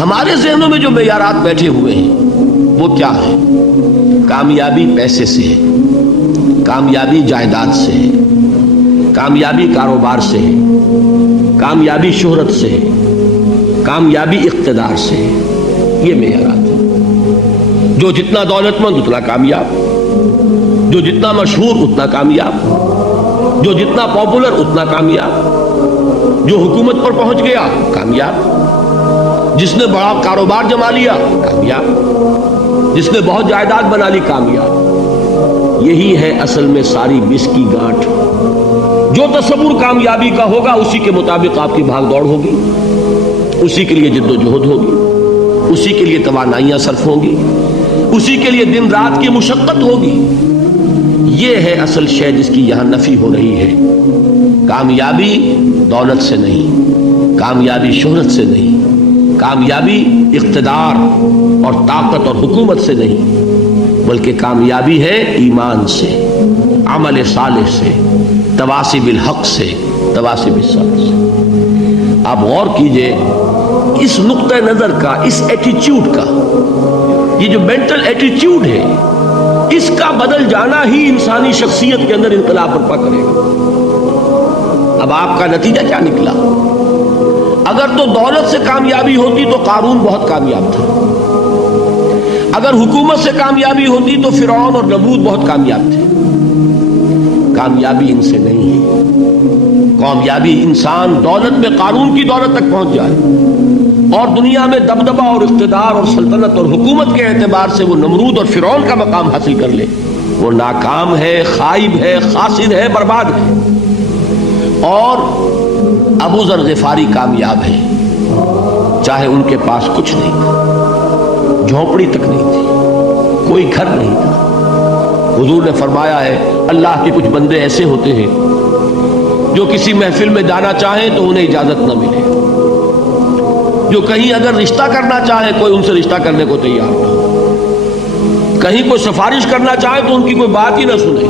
ہمارے ذہنوں میں جو معیارات بیٹھے ہوئے ہیں وہ کیا ہے؟ کامیابی پیسے سے ہے، کامیابی جائیداد سے ہے، کامیابی کاروبار سے ہے، کامیابی شہرت سے ہے، کامیابی اقتدار سے ہے. یہ معیارات ہیں. جو جتنا دولت مند اتنا کامیاب، جو جتنا مشہور اتنا کامیاب، جو جتنا پاپولر اتنا کامیاب، جو حکومت پر پہنچ گیا کامیاب، جس نے بڑا کاروبار جما لیا کامیاب، جس نے بہت جائیداد بنا لی کامیاب. یہی ہے اصل میں ساری بس کی گانٹھ. جو تصور کامیابی کا ہوگا اسی کے مطابق آپ کی بھاگ دوڑ ہوگی، اسی کے لیے جد و جہد ہوگی، اسی کے لیے توانائیاں صرف ہوں گی، اسی کے لیے دن رات کی مشقت ہوگی. یہ ہے اصل شے جس کی یہاں نفی ہو رہی ہے. کامیابی دولت سے نہیں، کامیابی شہرت سے نہیں، کامیابی اقتدار اور طاقت اور حکومت سے نہیں، بلکہ کامیابی ہے ایمان سے، عمل صالح سے، تواصی بالحق سے، تواصی بالصبر سے. آپ غور کیجئے اس نقطہ نظر کا، اس ایٹیچیوڈ کا، یہ جو مینٹل ایٹیچیوڈ ہے اس کا بدل جانا ہی انسانی شخصیت کے اندر انقلاب برپا کرے گا. اب آپ کا نتیجہ کیا نکلا؟ اگر تو دولت سے کامیابی ہوتی تو قارون بہت کامیاب تھا، اگر حکومت سے کامیابی ہوتی تو فرعون اور نمرود بہت کامیاب تھے. کامیابی ان سے نہیں ہے. کامیابی انسان دولت میں قارون کی دولت تک پہنچ جائے اور دنیا میں دبدبہ اور اقتدار اور سلطنت اور حکومت کے اعتبار سے وہ نمرود اور فرعون کا مقام حاصل کر لے، وہ ناکام ہے، خائب ہے، خاسر ہے، برباد ہے. اور ابو ذر غفاری کامیاب ہے، چاہے ان کے پاس کچھ نہیں تھا، جھونپڑی تک نہیں تھی، کوئی گھر نہیں تھا. حضور نے فرمایا ہے اللہ کے کچھ بندے ایسے ہوتے ہیں جو کسی محفل میں جانا چاہیں تو انہیں اجازت نہ ملے، جو کہیں اگر رشتہ کرنا چاہیں کوئی ان سے رشتہ کرنے کو تیار نہ، کہیں کوئی سفارش کرنا چاہے تو ان کی کوئی بات ہی نہ سنے.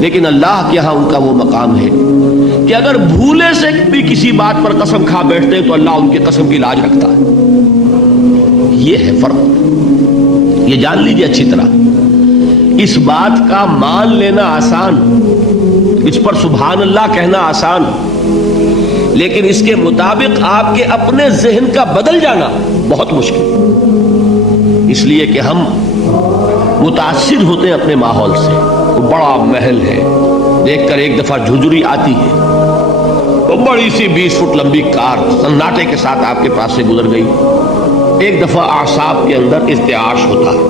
لیکن اللہ کے ہاں ان کا وہ مقام ہے کہ اگر بھولے سے بھی کسی بات پر قسم کھا بیٹھتے تو اللہ ان کی قسم کی لاج رکھتا ہے. یہ ہے فرق. یہ جان لیجیے اچھی طرح. اس بات کا مان لینا آسان، اس پر سبحان اللہ کہنا آسان، لیکن اس کے مطابق آپ کے اپنے ذہن کا بدل جانا بہت مشکل. اس لیے کہ ہم متاثر ہوتے ہیں اپنے ماحول سے. وہ بڑا محل ہے، دیکھ کر ایک دفعہ جھجری آتی ہے، وہ بڑی سی 20 فٹ لمبی کار سناٹے کے ساتھ آپ کے پاس سے گزر گئی. ایک دفعہ اعصاب کے اندر ارتعاش ہوتا ہے،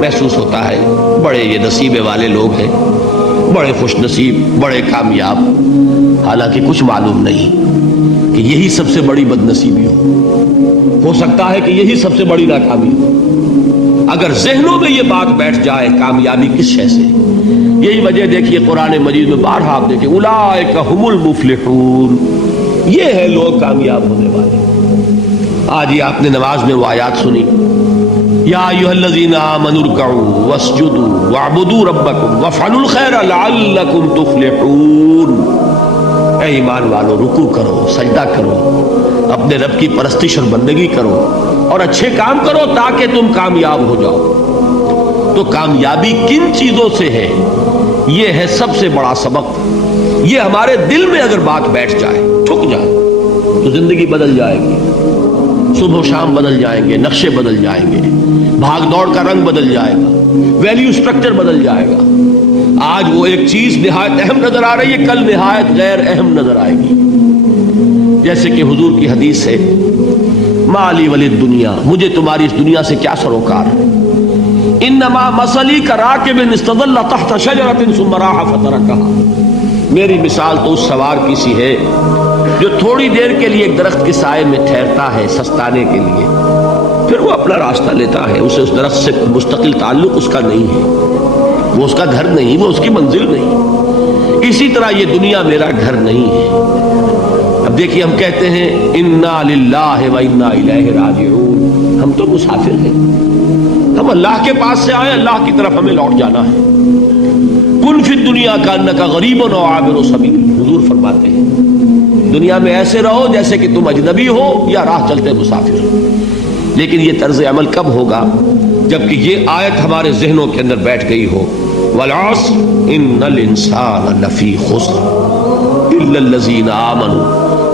محسوس ہوتا ہے بڑے یہ نصیبے والے لوگ ہیں، بڑے خوش نصیب، بڑے کامیاب. حالانکہ کچھ معلوم نہیں کہ یہی سب سے بڑی بد نصیبی ہو سکتا ہے کہ یہی سب سے بڑی ناکامی ہو. اگر ذہنوں میں یہ بات بیٹھ جائے کامیابی کس شے سے. یہی وجہ دیکھیے قرآن مجید میں بارہا آپ دیکھیں اولئک ھم المفلحون، یہ ہے لوگ کامیاب ہونے والے. آج یہ آپ نے نماز میں وہ آیات سنی، یا ایھا الذین آمنوا ارکعوا واسجدوا واعبدوا ربکم وافعلوا الخیر لعلکم تفلحون. اے ایمان والو، رکوع کرو، سجدہ کرو، اپنے رب کی پرستش اور بندگی کرو اور اچھے کام کرو تاکہ تم کامیاب ہو جاؤ. تو کامیابی کن چیزوں سے ہے؟ یہ ہے سب سے بڑا سبق. یہ ہمارے دل میں اگر بات بیٹھ جائے، ٹھک جائے، تو زندگی بدل جائے گی. صبح و شام بدل جائیں گے، نقشے بدل جائیں گے، بھاگ دوڑ کا رنگ بدل جائے گا، ویلیو سٹرکچر بدل جائے گا. آج وہ ایک چیز نہایت اہم نظر آ رہی ہے، کل نہایت غیر اہم نظر آئے گی. جیسے کہ حضور کی حدیث ہے مالی ولی دنیا، مجھے تمہاری اس دنیا سے کیا سروکار ہے. انما مثلی کراکب استظل تحت شجرۃ ثم راح فترکها، میری مثال تو اس سوار کی سی ہے جو تھوڑی دیر کے لیے ایک درخت کے سائے میں ٹھہرتا ہے سستانے کے لیے، پھر وہ اپنا راستہ لیتا ہے. اسے اس درخت سے مستقل تعلق اس کا نہیں ہے، وہ اس کا گھر نہیں، وہ اس کی منزل نہیں. اسی طرح یہ دنیا میرا گھر نہیں ہے. اب دیکھیے ہم کہتے ہیں انا للہ و انا الیہ راجعون، ہم تو مسافر ہیں، ہم اللہ کے پاس سے آئے، اللہ کی طرف ہمیں لوٹ جانا ہے. کن فی الدنیا کانک غریب و عابر سبیل، حضور فرماتے ہیں دنیا میں ایسے رہو جیسے کہ تم اجنبی ہو یا راہ چلتے مسافر ہو. لیکن یہ طرز عمل کب ہوگا؟ جبکہ یہ آیت ہمارے ذہنوں کے اندر بیٹھ گئی ہو. والعصر ان الانسان لفی خسر الا الذین آمنوا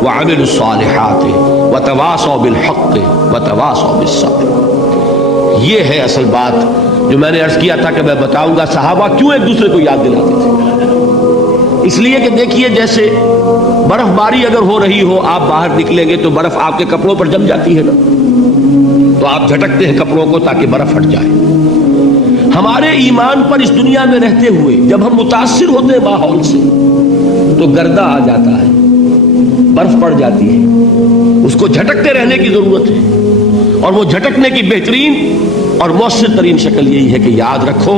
وعملوا الصالحات وتواصوا بالحق وتواصوا بالصبر. یہ ہے اصل بات جو میں نے عرض کیا تھا کہ میں بتاؤں گا صحابہ کیوں ایک دوسرے کو یاد دلاتے تھے. اس لیے کہ دیکھیے جیسے برف باری اگر ہو رہی ہو، آپ باہر نکلیں گے تو برف آپ کے کپڑوں پر جم جاتی ہے نا، تو آپ جھٹکتے ہیں کپڑوں کو تاکہ برف ہٹ جائے. ہمارے ایمان پر اس دنیا میں رہتے ہوئے جب ہم متاثر ہوتے ہیں ماحول سے تو گردہ آ جاتا ہے، برف پڑ جاتی ہے. اس کو جھٹکتے رہنے کی ضرورت ہے، اور وہ جھٹکنے کی بہترین اور مؤثر ترین شکل یہی ہے کہ یاد رکھو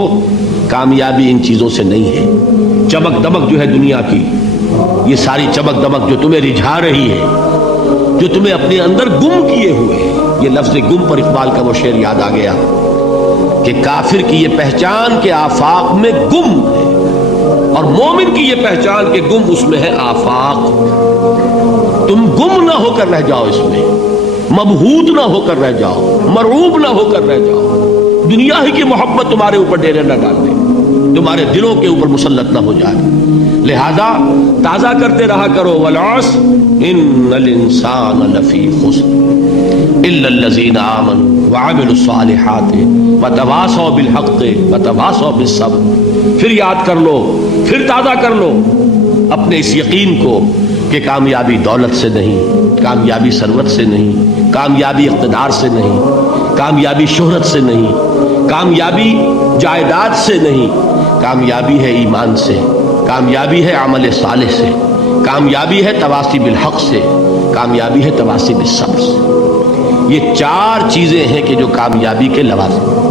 کامیابی ان چیزوں سے نہیں ہے. چمک دمک جو ہے دنیا کی، یہ ساری چمک دمک جو تمہیں رجھا رہی ہے، جو تمہیں اپنے اندر گم کیے ہوئے ہے. یہ لفظ گم پر اقبال کا وہ شعر یاد آ گیا کہ کافر کی یہ پہچان کے آفاق میں گم ہے، اور مومن کی یہ پہچان کے گم اس میں ہے آفاق. تم گم نہ ہو کر رہ جاؤ، اس میں مبہوت نہ ہو کر رہ جاؤ، مرعوب نہ ہو کر رہ جاؤ. دنیا ہی کی محبت تمہارے اوپر ڈیرے نہ ڈال دے، تمہارے دلوں کے اوپر مسلط نہ ہو جائے. لہذا تازہ کرتے رہا کرو والعصر ان الانسان لفی خسر الا الذین آمنوا وعملوا الصالحات وتواصوا بالحق وتواصوا بالصبر. پھر یاد کر لو، پھر تازہ کر لو اپنے اس یقین کو کہ کامیابی دولت سے نہیں، کامیابی ثروت سے نہیں، کامیابی اقتدار سے نہیں، کامیابی شہرت سے نہیں، کامیابی جائیداد سے نہیں. کامیابی ہے ایمان سے، کامیابی ہے عمل صالح سے، کامیابی ہے تواصی بالحق سے، کامیابی ہے تواصی بالصبر سے. یہ چار چیزیں ہیں کہ جو کامیابی کے لوازم.